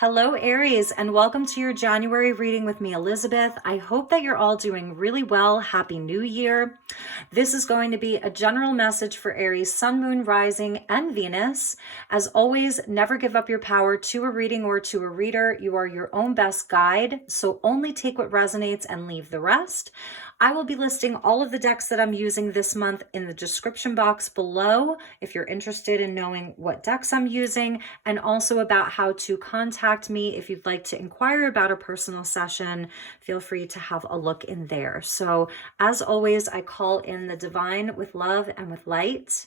Hello, Aries, and welcome to your January reading with me, Elizabeth. I hope that you're all doing really well. Happy New Year. This is going to be a general message for Aries, Sun, Moon, Rising, and Venus. As always, never give up your power to a reading or to a reader. You are your own best guide, so only take what resonates and leave the rest. I will be listing all of the decks that I'm using this month in the description box below if you're interested in knowing what decks I'm using, and also about how to contact me if you'd like to inquire about a personal session. Feel free to have a look in there. So as always, I call in the divine with love and with light.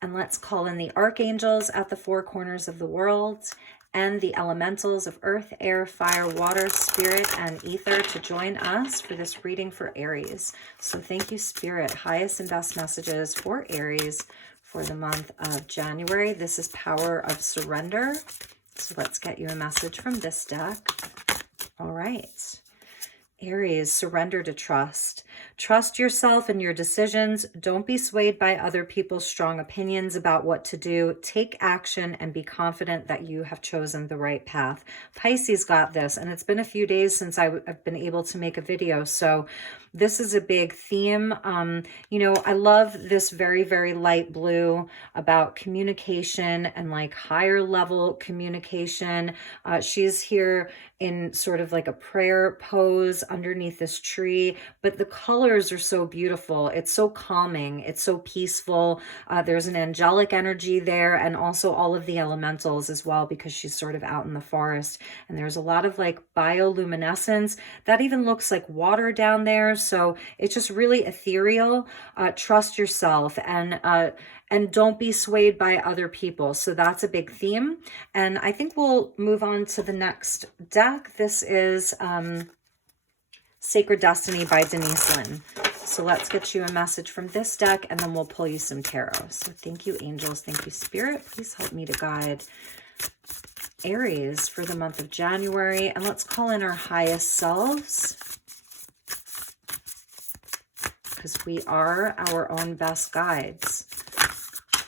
And let's call in the archangels at the four corners of the world and the elementals of earth, air, fire, water, spirit, and ether to join us for this reading for Aries. So thank you, Spirit. Highest and best messages for Aries for the month of January. This is Power of Surrender. So let's get you a message from this deck. All right. Aries, surrender to trust. Trust yourself and your decisions. Don't be swayed by other people's strong opinions about what to do. Take action and be confident that you have chosen the right path. Pisces got this, and it's been a few days since I've been able to make a video, so this is a big theme. I love this very, very light blue about communication and like higher level communication. She's here in sort of like a prayer pose underneath this tree, but the colors are so beautiful. It's so calming. It's so peaceful. There's an angelic energy there, and also all of the elementals as well, because she's sort of out in the forest, and there's a lot of like bioluminescence that even looks like water down there. So it's just really ethereal. Trust yourself and don't be swayed by other people. So that's a big theme. And I think we'll move on to the next deck. This is Sacred Destiny by Denise Linn. So let's get you a message from this deck, and then we'll pull you some tarot. So thank you, angels. Thank you, Spirit. Please help me to guide Aries for the month of January. And let's call in our highest selves, because we are our own best guides.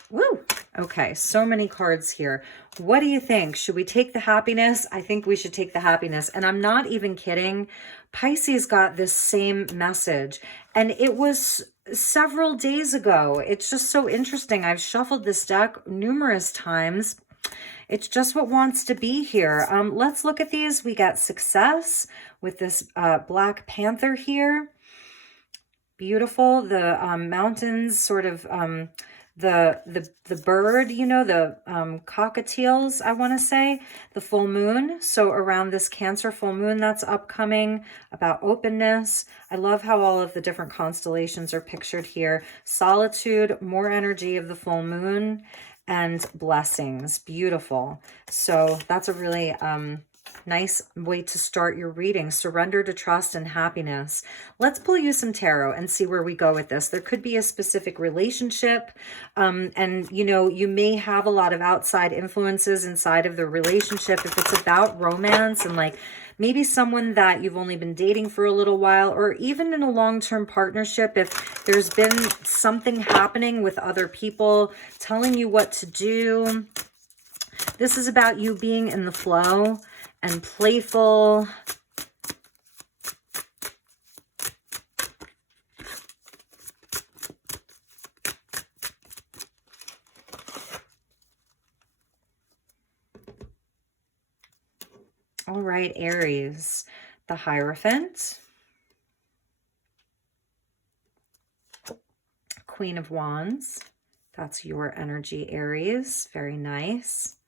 Woo! Okay, so many cards here. What do you think? Should we take the happiness? I think we should take the happiness. And I'm not even kidding. Pisces got this same message, and it was several days ago. It's just so interesting. I've shuffled this deck numerous times. It's just what wants to be here. Let's look at these. We got success with this Black Panther here. Beautiful. The mountains, sort of the bird, the cockatiels, I want to say, the full moon. So around this Cancer full moon that's upcoming, about openness. I love how all of the different constellations are pictured here. Solitude, more energy of the full moon, and blessings. Beautiful. So that's a really nice way to start your reading. Surrender to trust and happiness. Let's pull you some tarot and see where we go with this. There could be a specific relationship, and you may have a lot of outside influences inside of the relationship. If it's about romance and like maybe someone that you've only been dating for a little while, or even in a long-term partnership, if there's been something happening with other people telling you what to do. This is about you being in the flow and playful. All right, Aries, the Hierophant, Queen of Wands. That's your energy, Aries. Very nice.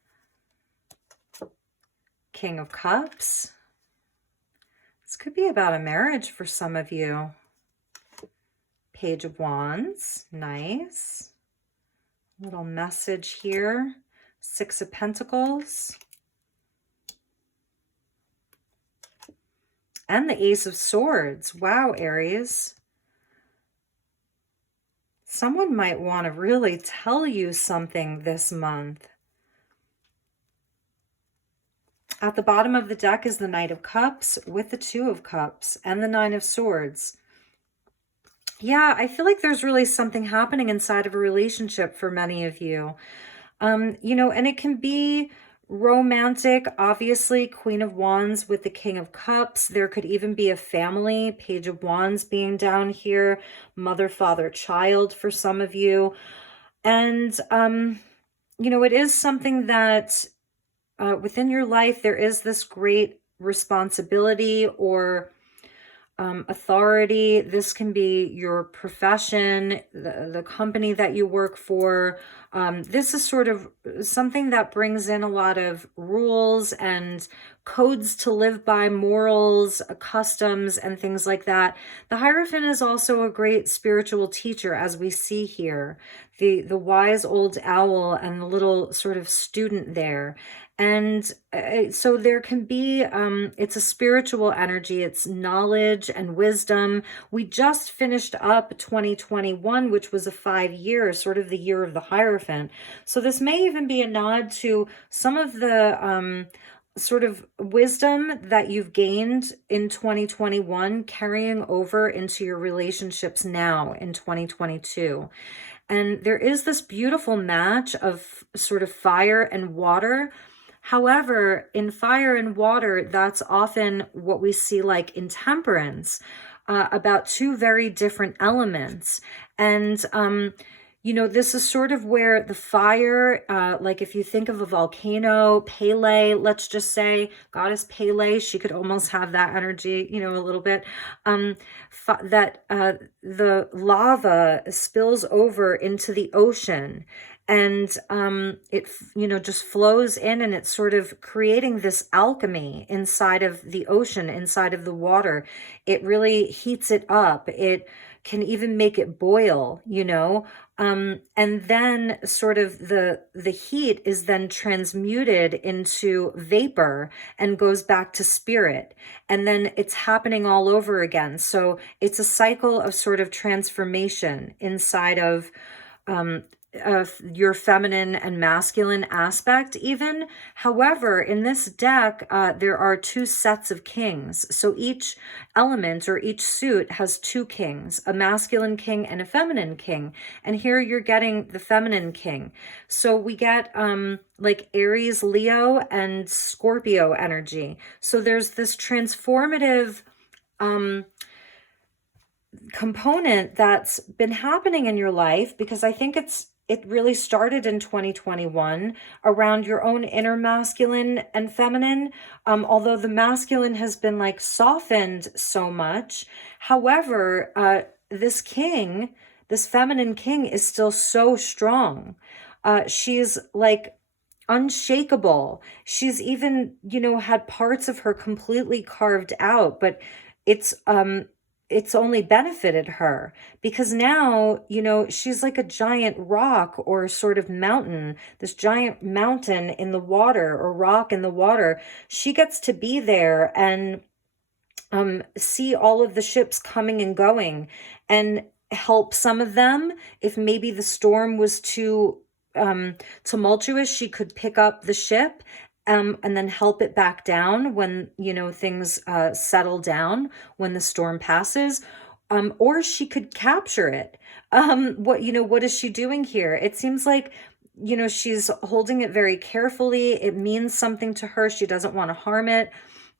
King of Cups. This could be about a marriage for some of you. Page of Wands. Nice. Little message here. Six of Pentacles. And the Ace of Swords. Wow, Aries. Someone might want to really tell you something this month. At the bottom of the deck is the Knight of Cups with the Two of Cups and the Nine of Swords. Yeah, I feel like there's really something happening inside of a relationship for many of you. And it can be Romantic, obviously, Queen of Wands with the King of Cups. There could even be a family, Page of Wands being down here, mother, father, child for some of you. And, it is something that within your life, there is this great responsibility or authority. This can be your profession, the company that you work for. This is sort of something that brings in a lot of rules and codes to live by, morals, customs, and things like that. The Hierophant is also a great spiritual teacher, as we see here. The wise old owl and the little sort of student there. And so there can be, it's a spiritual energy, it's knowledge and wisdom. We just finished up 2021, which was a 5-year, sort of the year of the Hierophant. So this may even be a nod to some of the sort of wisdom that you've gained in 2021 carrying over into your relationships now in 2022. And there is this beautiful match of sort of fire and water. However, in fire and water, that's often what we see like in temperance, about two very different elements. And, this is sort of where the fire, like if you think of a volcano, Pele, let's just say, goddess Pele, she could almost have that energy, a little bit, that the lava spills over into the ocean. And it, just flows in, and it's sort of creating this alchemy inside of the ocean, inside of the water. It really heats it up. It can even make it boil, and then sort of the heat is then transmuted into vapor and goes back to spirit. And then it's happening all over again. So it's a cycle of sort of transformation inside of your feminine and masculine aspect even. However, in this deck, there are 2 sets of kings. So each element or each suit has 2 kings, a masculine king and a feminine king. And here you're getting the feminine king. So we get like Aries, Leo, and Scorpio energy. So there's this transformative component that's been happening in your life, because I think it really started in 2021 around your own inner masculine and feminine, although the masculine has been like softened so much. However, this feminine king is still so strong. She's like unshakable. She's even, had parts of her completely carved out, but it's only benefited her, because now, she's like a giant rock or sort of mountain, this giant mountain in the water or rock in the water. She gets to be there and see all of the ships coming and going and help some of them. If maybe the storm was too tumultuous, she could pick up the ship and then help it back down when, things settle down, when the storm passes, or she could capture it. What is she doing here? It seems like, she's holding it very carefully. It means something to her. She doesn't want to harm it.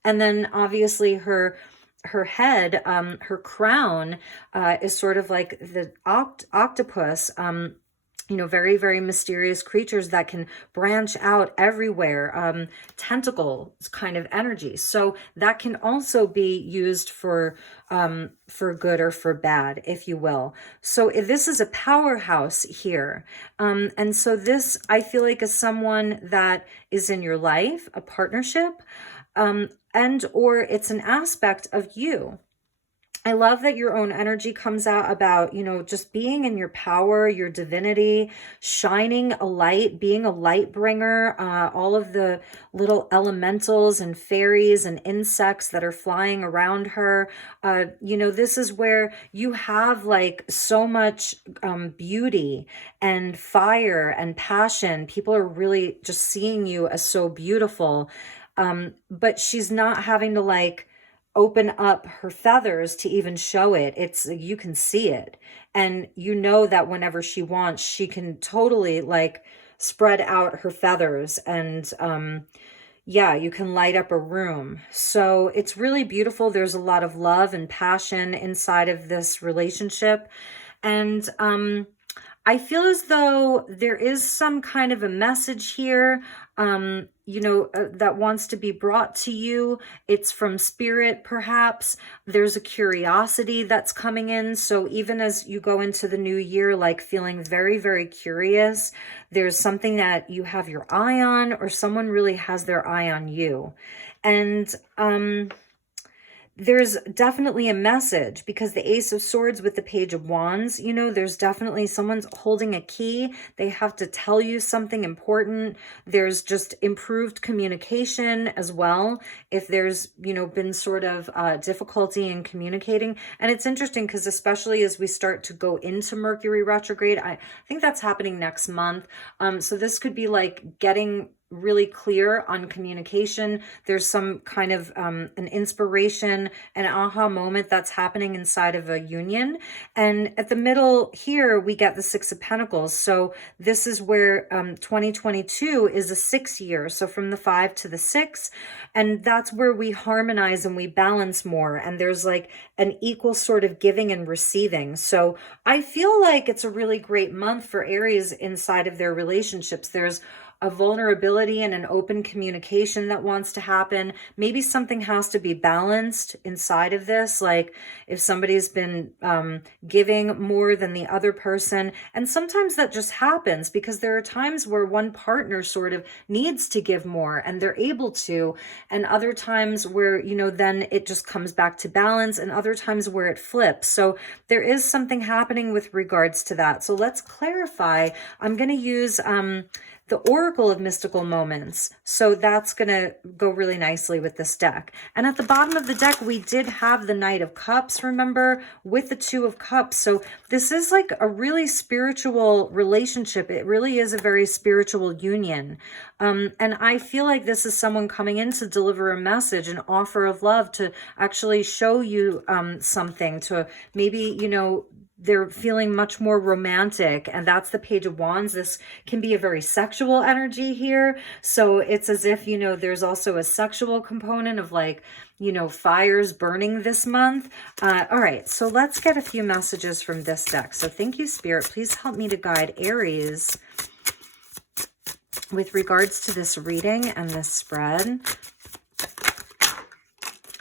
And then obviously her head, her crown, is sort of like the octopus, very, very mysterious creatures that can branch out everywhere, tentacle kind of energy. So that can also be used for good or for bad, if you will. So this is a powerhouse here. And so this, I feel like, is someone that is in your life, a partnership, and or it's an aspect of you. I love that your own energy comes out about, just being in your power, your divinity, shining a light, being a light bringer, all of the little elementals and fairies and insects that are flying around her. This is where you have like so much beauty and fire and passion. People are really just seeing you as so beautiful. But she's not having to like open up her feathers to even show it. It's, you can see it. And that whenever she wants, she can totally like spread out her feathers, and yeah, you can light up a room. So it's really beautiful. There's a lot of love and passion inside of this relationship. And I feel as though there is some kind of a message here, that wants to be brought to you. It's from spirit, perhaps. There's a curiosity that's coming in. So even as you go into the new year, like feeling very, very curious, there's something that you have your eye on, or someone really has their eye on you. And, there's definitely a message, because the Ace of Swords with the Page of Wands, there's definitely someone's holding a key. They have to tell you something important. There's just improved communication as well, if there's, been sort of difficulty in communicating. And it's interesting because especially as we start to go into Mercury retrograde, I think that's happening next month. So this could be like getting really clear on communication. There's some kind of an inspiration, an aha moment that's happening inside of a union. And at the middle here, we get the Six of Pentacles. So this is where 2022 is a 6 year. So from the 5 to the 6, and that's where we harmonize and we balance more. And there's like an equal sort of giving and receiving. So I feel like it's a really great month for Aries inside of their relationships. There's a vulnerability and an open communication that wants to happen. Maybe something has to be balanced inside of this, like if somebody's been giving more than the other person. And sometimes that just happens because there are times where one partner sort of needs to give more and they're able to, and other times where, then it just comes back to balance, and other times where it flips. So there is something happening with regards to that. So let's clarify. I'm going to use the Oracle of Mystical Moments. So that's going to go really nicely with this deck. And at the bottom of the deck, we did have the Knight of Cups, remember, with the Two of Cups. So this is like a really spiritual relationship. It really is a very spiritual union. And I feel like this is someone coming in to deliver a message, an offer of love, to actually show you something, to maybe, they're feeling much more romantic, and that's the Page of Wands. This can be a very sexual energy here. So it's as if, there's also a sexual component of like, fires burning this month. All right, so let's get a few messages from this deck. So thank you, Spirit. Please help me to guide Aries with regards to this reading and this spread.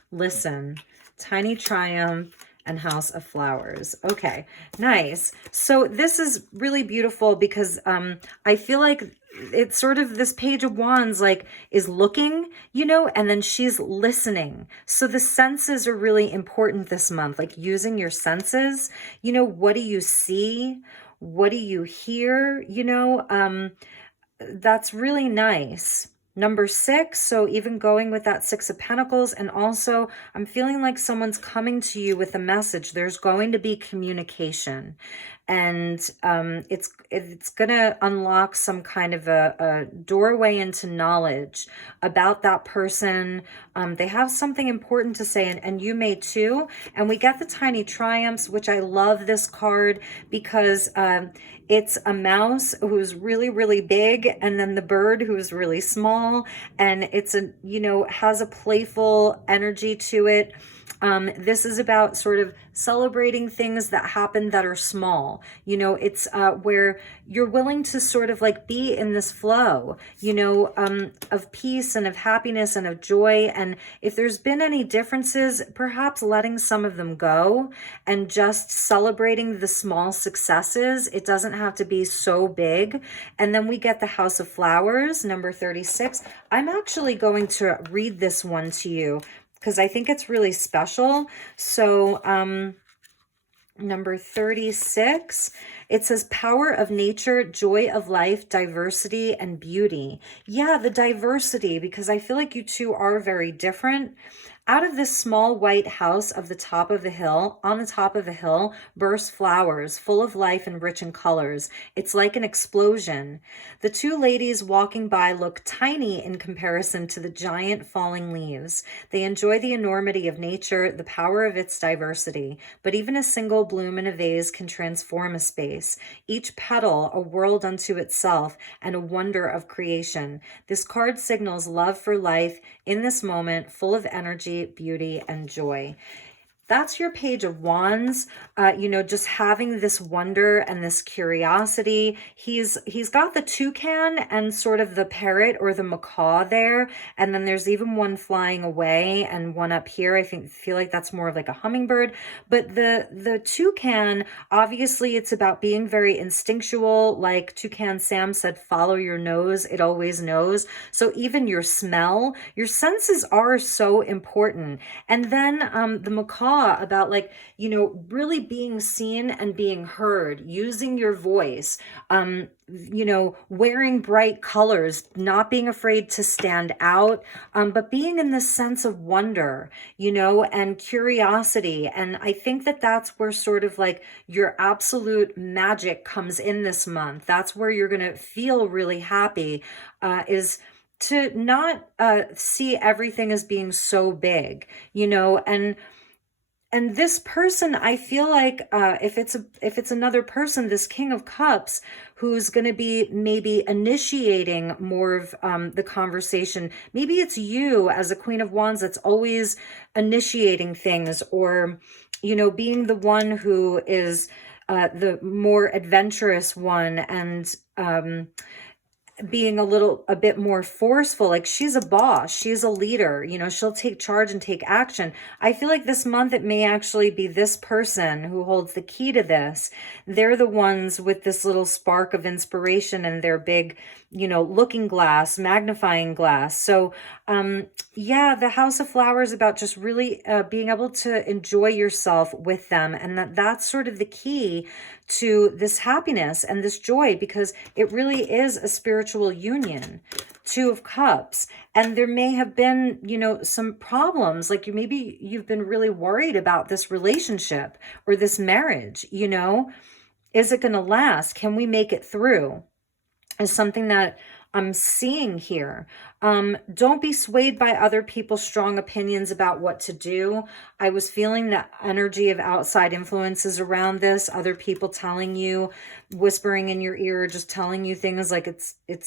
Listen, Tiny Triumph and House of Flowers. Okay, nice. So this is really beautiful because I feel like it's sort of this Page of Wands like is looking, and then she's listening. So the senses are really important this month, like using your senses. What do you see? What do you hear? That's really nice. Number 6, so even going with that Six of Pentacles, and also I'm feeling like someone's coming to you with a message. There's going to be communication, and it's going to unlock some kind of a doorway into knowledge about that person. They have something important to say, and you may too. And we get the Tiny Triumphs, which I love this card because it's a mouse who's really, really big, and then the bird who's really small, and it's has a playful energy to it. This is about sort of celebrating things that happen that are small. It's where you're willing to sort of like be in this flow, of peace and of happiness and of joy. And if there's been any differences, perhaps letting some of them go and just celebrating the small successes. It doesn't have to be so big. And then we get the House of Flowers, number 36. I'm actually going to read this one to you because I think it's really special. So number 36, it says power of nature, joy of life, diversity, and beauty. Yeah, the diversity, because I feel like you two are very different. Out of this small white house of the top of the hill, on the top of the hill, burst flowers, full of life and rich in colors. It's like an explosion. The two ladies walking by look tiny in comparison to the giant falling leaves. They enjoy the enormity of nature, the power of its diversity. But even a single bloom in a vase can transform a space. Each petal a world unto itself and a wonder of creation. This card signals love for life in this moment, full of energy, beauty, and joy. That's your Page of Wands, just having this wonder and this curiosity. He's got the toucan and sort of the parrot or the macaw there. And then there's even one flying away and one up here. I feel like that's more of like a hummingbird. But the toucan, obviously it's about being very instinctual. Like Toucan Sam said, follow your nose. It always knows. So even your smell, your senses are so important. And then the macaw, about really being seen and being heard, using your voice, wearing bright colors, not being afraid to stand out, but being in this sense of wonder, and curiosity. And I think that that's where sort of like your absolute magic comes in this month. That's where you're going to feel really happy, is to not see everything as being so big, and this person, I feel like if it's another person, this King of Cups, who's going to be maybe initiating more of the conversation. Maybe it's you as a Queen of Wands that's always initiating things, or, being the one who is the more adventurous one, and being a bit more forceful. Like she's a boss, she's a leader, she'll take charge and take action. I feel like this month it may actually be this person who holds the key to this. They're the ones with this little spark of inspiration and their big, looking glass, magnifying glass. So the House of Flowers about just really being able to enjoy yourself with them, and that's sort of the key to this happiness and this joy, because it really is a spiritual union. Two of Cups. And there may have been, some problems, like maybe you've been really worried about this relationship or this marriage, is it going to last? Can we make it through? Is something that I'm seeing here. Don't be swayed by other people's strong opinions about what to do. I was feeling the energy of outside influences around this, other people telling you, whispering in your ear, just telling you things like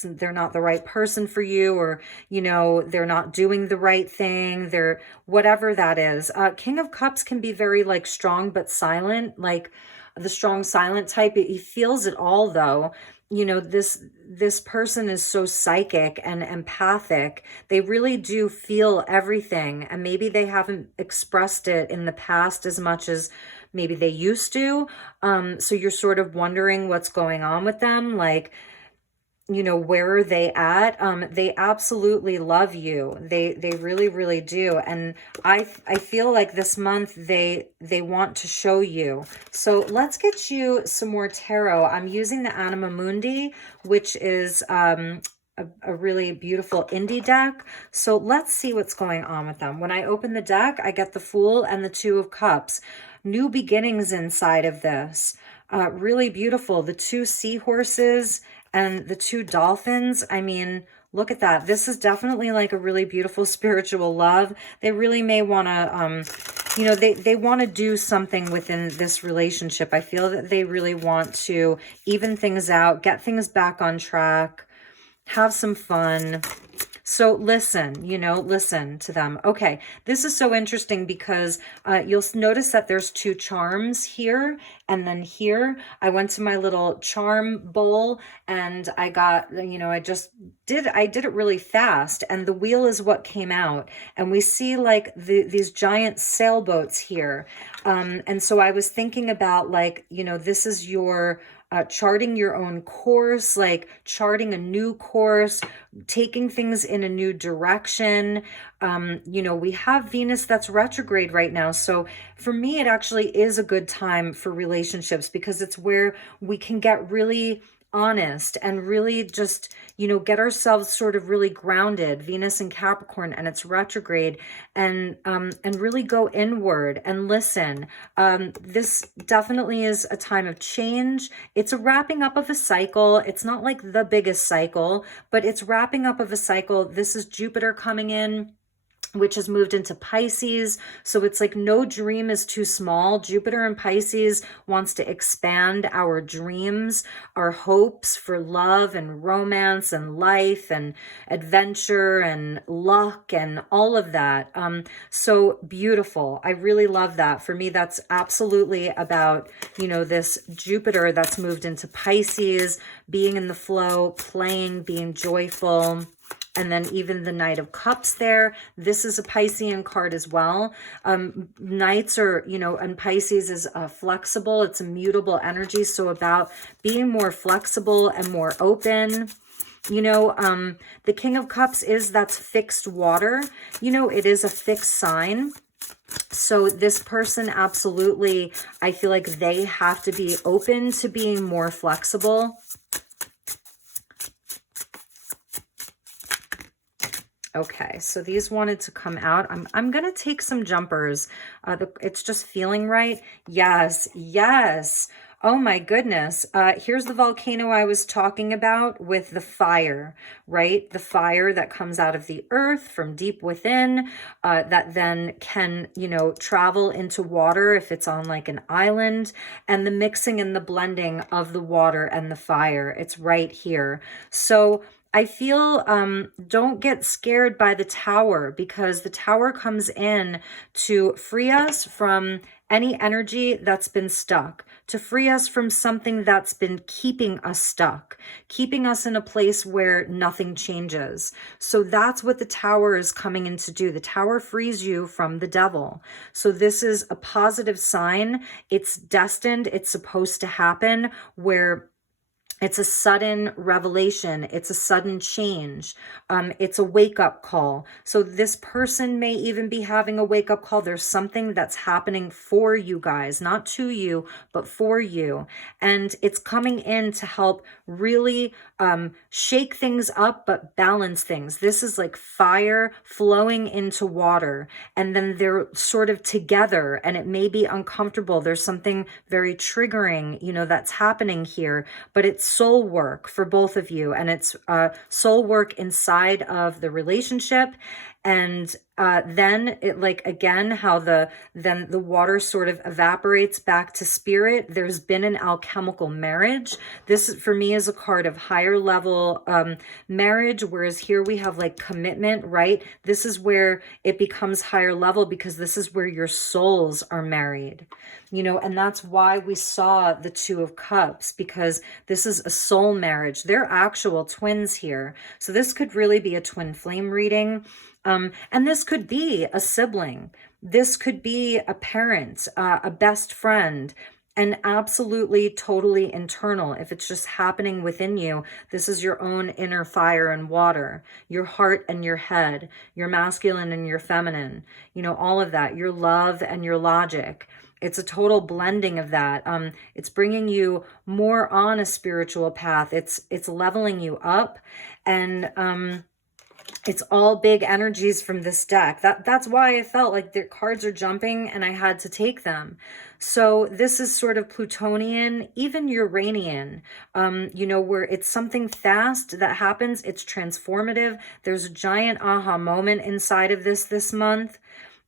they're not the right person for you, or, they're not doing the right thing. They're whatever that is. King of Cups can be very like strong, but silent, like the strong silent type. He feels it all though. This person is so psychic and empathic. They really do feel everything, and maybe they haven't expressed it in the past as much as maybe they used to. So you're sort of wondering what's going on with them, like, where are they at? They absolutely love you. They really, really do. And I feel like this month they want to show you. So let's get you some more tarot. I'm using the Anima Mundi, which is a really beautiful indie deck. So let's see what's going on with them. When I open the deck, I get the Fool and the Two of Cups. New beginnings inside of this. Really beautiful. The two seahorses and the two dolphins. I mean, look at that. This is definitely like a really beautiful spiritual love. They really may want to, they want to do something within this relationship. I feel that they really want to even things out, get things back on track, have some fun. So listen, listen to them. Okay, this is so interesting because you'll notice that there's two charms here and then here. I went to my little charm bowl and I got, I did it really fast, and the wheel is what came out. And we see like these giant sailboats here. And so I was thinking about like, this is your charting your own course, like charting a new course, taking things in a new direction. We have Venus that's retrograde right now. So for me, it actually is a good time for relationships because it's where we can get really honest and really just, you know, get ourselves sort of really grounded. Venus in Capricorn and it's retrograde, and really go inward and listen. This definitely is a time of change. It's a wrapping up of a cycle. It's not like the biggest cycle, but it's wrapping up of a cycle. This is Jupiter coming in, which has moved into Pisces. So it's like no dream is too small. Jupiter in Pisces wants to expand our dreams, our hopes for love and romance and life and adventure and luck and all of that. So beautiful. I really love that. For me, that's absolutely about, you know, this Jupiter that's moved into Pisces, being in the flow, playing, being joyful. And then even the Knight of Cups there. This is a Piscean card as well. Knights are, you know, and Pisces is flexible. It's a mutable energy. So about being more flexible and more open. You know, the King of Cups that's fixed water. You know, it is a fixed sign. So this person absolutely, I feel like they have to be open to being more flexible. Okay, so these wanted to come out. I'm going to take some jumpers. It's just feeling right. Yes, yes. Oh my goodness. Here's the volcano I was talking about with the fire, right? The fire that comes out of the earth from deep within, that then can, you know, travel into water if it's on like an island, and the mixing and the blending of the water and the fire. It's right here. So I feel, don't get scared by the tower, because the tower comes in to free us from any energy that's been stuck, to free us from something that's been keeping us stuck, keeping us in a place where nothing changes. So that's what the tower is coming in to do. The tower frees you from the devil. So this is a positive sign. It's destined. It's supposed to happen, where it's a sudden revelation. It's a sudden change. It's a wake-up call. So this person may even be having a wake-up call. There's something that's happening for you guys, not to you, but for you. And it's coming in to help really shake things up, but balance things. This is like fire flowing into water, and then they're sort of together, and it may be uncomfortable. There's something very triggering, you know, that's happening here, but it's soul work for both of you, and it's soul work inside of the relationship. And then it, like, again, how then the water sort of evaporates back to spirit. There's been an alchemical marriage. This for me is a card of higher level marriage, whereas here we have like commitment, right? This is where it becomes higher level, because this is where your souls are married, you know, and that's why we saw the Two of Cups, because this is a soul marriage. They're actual twins here. So this could really be a twin flame reading. And this could be a sibling. This could be a parent, a best friend, and absolutely totally internal. If it's just happening within you, this is your own inner fire and water, your heart and your head, your masculine and your feminine, you know, all of that, your love and your logic. It's a total blending of that. It's bringing you more on a spiritual path. It's leveling you up, and it's all big energies from this deck. That's why I felt like the cards are jumping and I had to take them. So this is sort of Plutonian, even Uranian, you know, where it's something fast that happens. It's transformative. There's a giant aha moment inside of this month.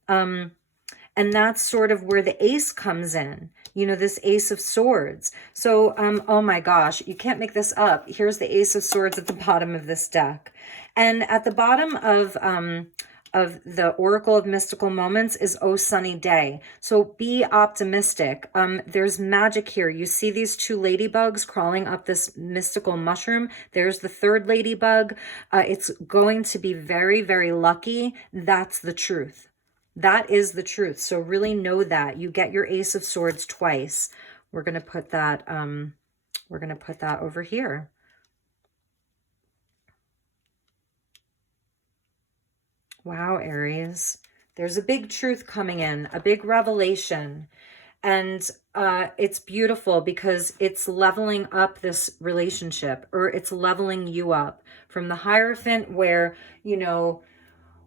And that's sort of where the ace comes in, you know, this Ace of Swords. So, oh my gosh, you can't make this up. Here's the Ace of Swords at the bottom of this deck. And at the bottom of the Oracle of Mystical Moments is Oh Sunny Day. So be optimistic. There's magic here. You see these two ladybugs crawling up this mystical mushroom. There's the third ladybug. It's going to be very, very lucky. That's the truth. That is the truth. So really know that. You get your Ace of Swords twice. We're going to put that over here. Wow, Aries. There's a big truth coming in, a big revelation. And it's beautiful because it's leveling up this relationship, or it's leveling you up from the Hierophant, where, you know,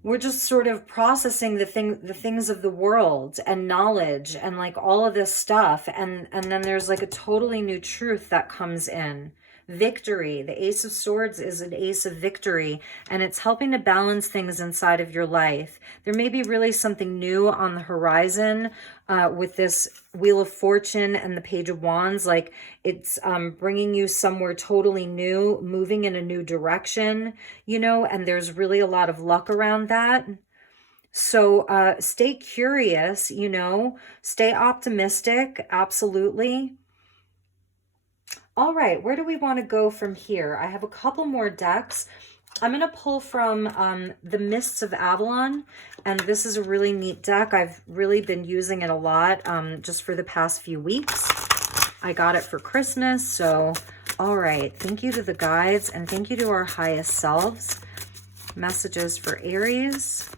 we're just sort of processing the things of the world and knowledge and like all of this stuff. And then there's like a totally new truth that comes in. Victory. The Ace of Swords is an ace of victory, and it's helping to balance things inside of your life. There may be really something new on the horizon with this Wheel of Fortune and the Page of Wands. Like it's bringing you somewhere totally new, moving in a new direction, you know, and there's really a lot of luck around that. So stay curious, you know, stay optimistic. Absolutely. All right, where do we want to go from here? I have a couple more decks. I'm going to pull from the Mists of Avalon, and this is a really neat deck. I've really been using it a lot just for the past few weeks. I got it for Christmas, so all right. Thank you to the guides, and thank you to our highest selves. Messages for Aries.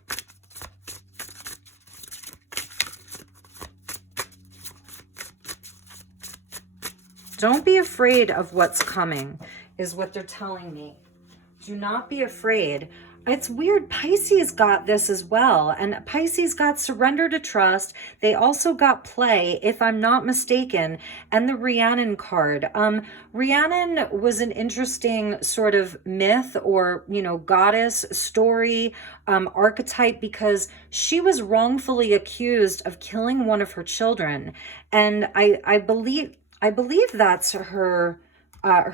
Don't be afraid of what's coming, is what they're telling me. Do not be afraid. It's weird. Pisces got this as well. And Pisces got surrender to trust. They also got play, if I'm not mistaken, and the Rhiannon card. Rhiannon was an interesting sort of myth or, you know, goddess story, archetype, because she was wrongfully accused of killing one of her children. And I believe that's her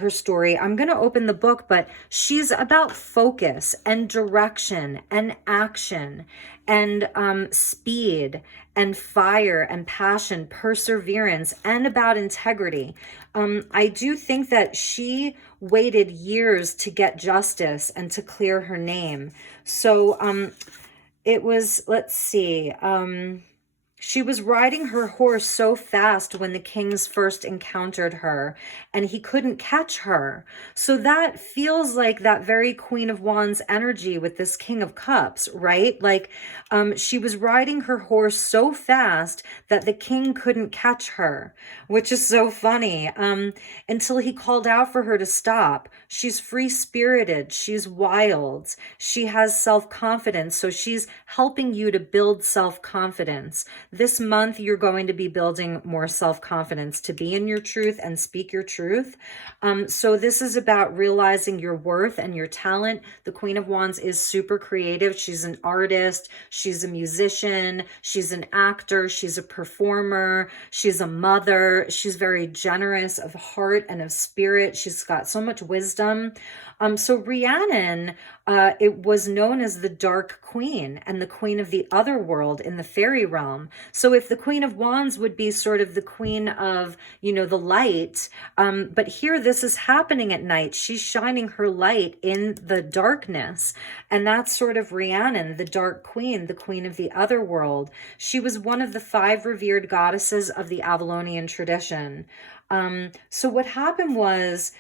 story. I'm going to open the book, but she's about focus and direction and action and speed and fire and passion, perseverance, and about integrity. I do think that she waited years to get justice and to clear her name. So it was, let's see, she was riding her horse so fast when the kings first encountered her, and he couldn't catch her. So that feels like that very Queen of Wands energy with this King of Cups, right? Like she was riding her horse so fast that the king couldn't catch her, which is so funny, until he called out for her to stop. She's free-spirited. She's wild. She has self-confidence. So she's helping you to build self-confidence. This month, you're going to be building more self-confidence to be in your truth and speak your truth. So this is about realizing your worth and your talent. The Queen of Wands is super creative. She's an artist. She's a musician. She's an actor. She's a performer. She's a mother. She's very generous of heart and of spirit. She's got so much wisdom. So Rhiannon, it was known as the Dark Queen and the Queen of the Other World in the fairy realm. So if the Queen of Wands would be sort of the Queen of, you know, the light, but here this is happening at night. She's shining her light in the darkness. And that's sort of Rhiannon, the Dark Queen, the Queen of the Other World. She was one of the 5 revered goddesses of the Avalonian tradition. So what happened was,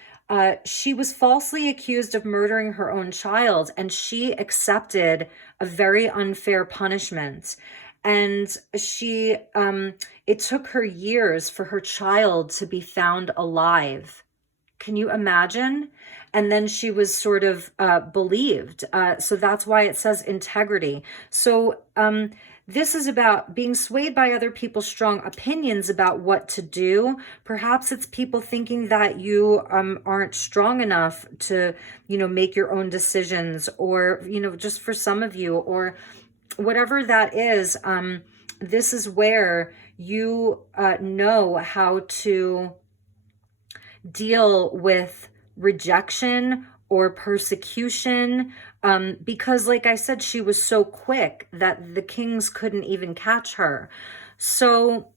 she was falsely accused of murdering her own child, and she accepted a very unfair punishment. And she, it took her years for her child to be found alive. Can you imagine? And then she was sort of believed. So that's why it says integrity. So this is about being swayed by other people's strong opinions about what to do. Perhaps it's people thinking that you aren't strong enough to, you know, make your own decisions, or, you know, just for some of you, or whatever that is. This is where you know how to deal with rejection or persecution, because like I said, she was so quick that the kings couldn't even catch her. So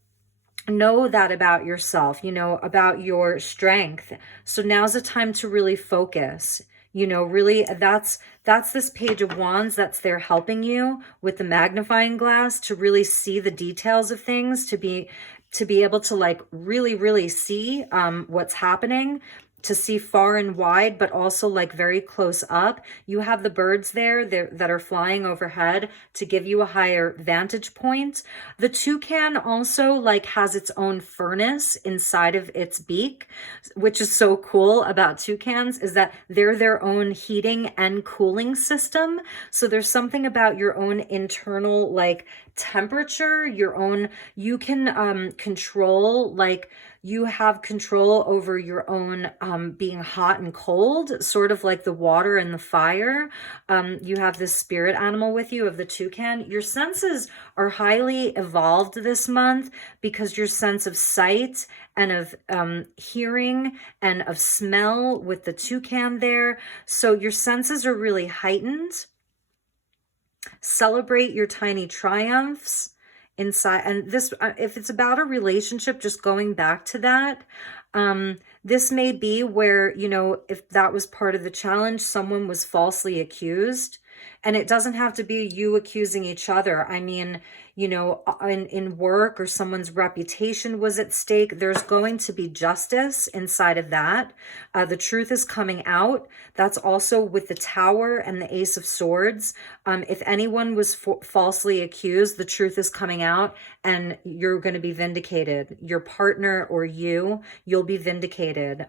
know that about yourself, you know, about your strength. So now's the time to really focus. You know, really, that's this Page of Wands that's there helping you with the magnifying glass to really see the details of things, to be able to like really, really see what's happening. to see far and wide, but also like very close up. You have the birds there that are flying overhead to give you a higher vantage point. The toucan also like has its own furnace inside of its beak, which is so cool about toucans, is that they're their own heating and cooling system. So there's something about your own internal like temperature, your own, you can control, like you have control over your own being hot and cold, sort of like the water and the fire. You have this spirit animal with you of the toucan. Your senses are highly evolved this month because your sense of sight and of hearing and of smell with the toucan there. So your senses are really heightened. Celebrate your tiny triumphs inside. And this, if it's about a relationship, just going back to that, this may be where, you know, if that was part of the challenge, someone was falsely accused. And it doesn't have to be you accusing each other. I mean, you know, in work or someone's reputation was at stake. There's going to be justice inside of that. The truth is coming out. That's also with the Tower and the Ace of Swords. If anyone was falsely accused, the truth is coming out and you're going to be vindicated. Your partner or you'll be vindicated.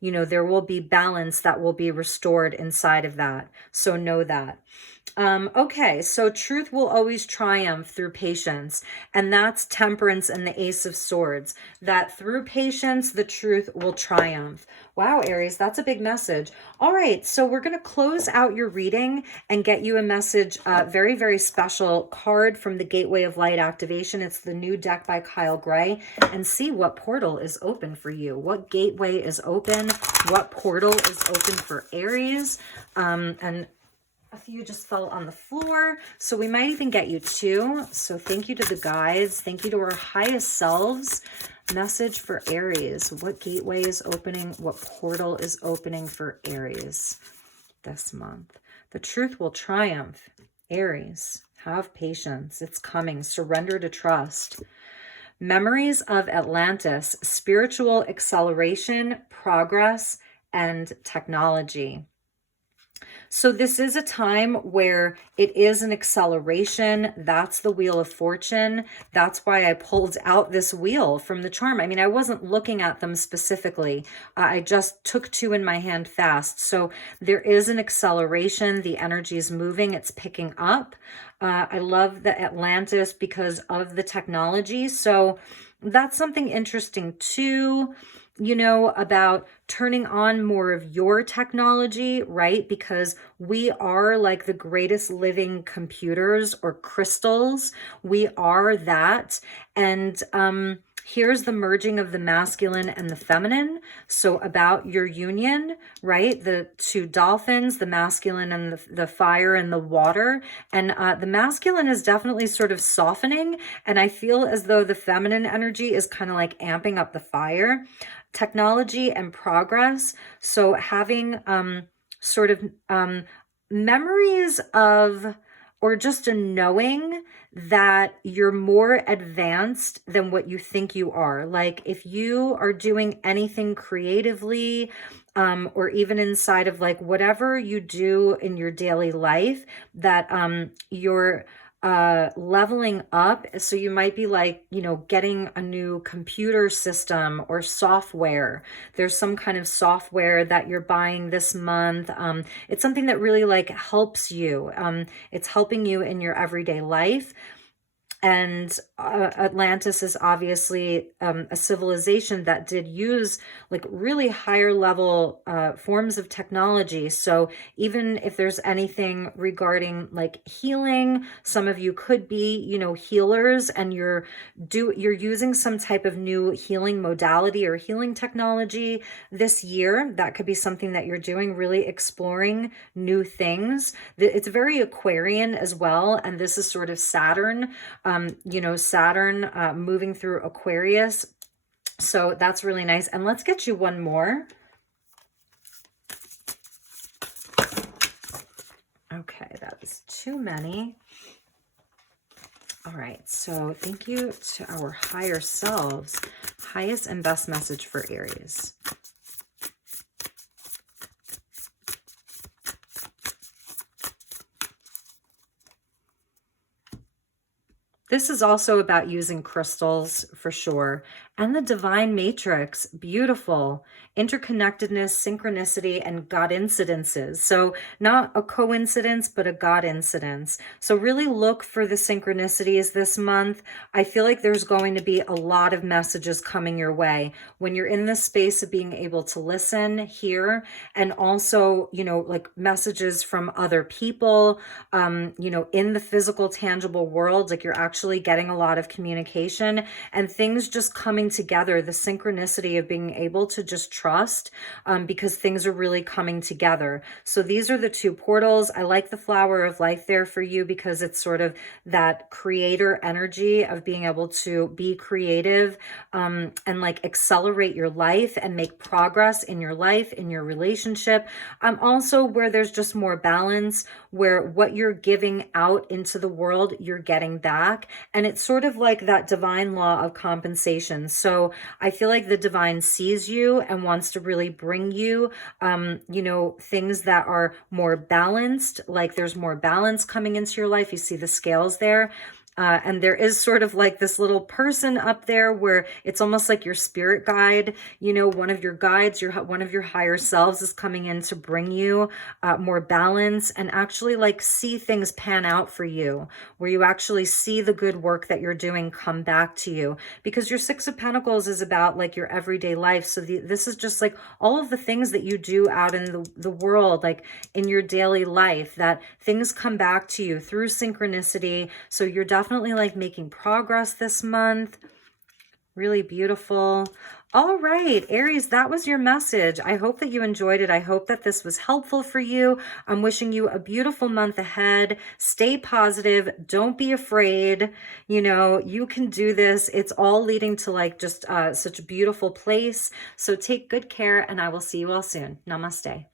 You know, there will be balance that will be restored inside of that. So know that. Okay, so truth will always triumph through patience, and that's Temperance and the Ace of Swords, that through patience, the truth will triumph. Wow, Aries, that's a big message. All right, so we're going to close out your reading and get you a message, very, very special card from the Gateway of Light activation. It's the new deck by Kyle Gray, and see what portal is open for you. What gateway is open? What portal is open for Aries? And a few just fell on the floor, so we might even get you two. So thank you to the guides. Thank you to our highest selves. Message for Aries. What gateway is opening? What portal is opening for Aries this month? The truth will triumph. Aries, have patience. It's coming. Surrender to trust. Memories of Atlantis. Spiritual acceleration, progress, and technology. So this is a time where it is an acceleration. That's the Wheel of Fortune. That's why I pulled out this wheel from the charm. I mean, I wasn't looking at them specifically. I just took two in my hand fast. So there is an acceleration. The energy is moving. It's picking up. I love the Atlantis because of the technology. So that's something interesting too. You know, about turning on more of your technology, right? Because we are like the greatest living computers or crystals. We are that. And here's the merging of the masculine and the feminine. So about your union, right? The two dolphins, the masculine and the fire and the water. And the masculine is definitely sort of softening. And I feel as though the feminine energy is kind of like amping up the fire. Technology and progress. So having sort of memories of, or just a knowing that you're more advanced than what you think you are. Like if you are doing anything creatively, or even inside of like whatever you do in your daily life, that you're leveling up. So you might be like, you know, getting a new computer system or software. There's some kind of software that you're buying this month. It's something that really like helps you. It's helping you in your everyday life. And Atlantis is obviously a civilization that did use like really higher level forms of technology. So even if there's anything regarding like healing, some of you could be, you know, healers, and you're using some type of new healing modality or healing technology this year. That could be something that you're doing, really exploring new things. It's very Aquarian as well. And this is sort of Saturn. You know, Saturn moving through Aquarius. So that's really nice. And let's get you one more. Okay, that is too many. All right, so thank you to our higher selves. Highest and best message for Aries. This is also about using crystals for sure. And the divine matrix, beautiful. Interconnectedness, synchronicity, and God incidences. So not a coincidence, but a God incidence. So really look for the synchronicities this month. I feel like there's going to be a lot of messages coming your way when you're in this space of being able to listen, hear, and also, you know, like messages from other people, you know, in the physical, tangible world, like you're actually getting a lot of communication and things just coming together, the synchronicity of being able to just trust, because things are really coming together. So these are the two portals. I like the flower of life there for you because it's sort of that creator energy of being able to be creative, and like accelerate your life and make progress in your life, in your relationship. Also where there's just more balance, where what you're giving out into the world, you're getting back. And it's sort of like that divine law of compensation. So I feel like the divine sees you and wants to really bring you, you know, things that are more balanced, like there's more balance coming into your life. You see the scales there. And there is sort of like this little person up there where it's almost like your spirit guide, you know, one of your guides, one of your higher selves is coming in to bring you more balance and actually like see things pan out for you, where you actually see the good work that you're doing come back to you. Because your Six of Pentacles is about like your everyday life. So this is just like all of the things that you do out in the world, like in your daily life, that things come back to you through synchronicity. So you're definitely like making progress this month. Really beautiful. All right, Aries, that was your message. I hope that you enjoyed it. I hope that this was helpful for you. I'm wishing you a beautiful month ahead. Stay positive. Don't be afraid. You know, you can do this. It's all leading to like just such a beautiful place. So take good care and I will see you all soon. Namaste.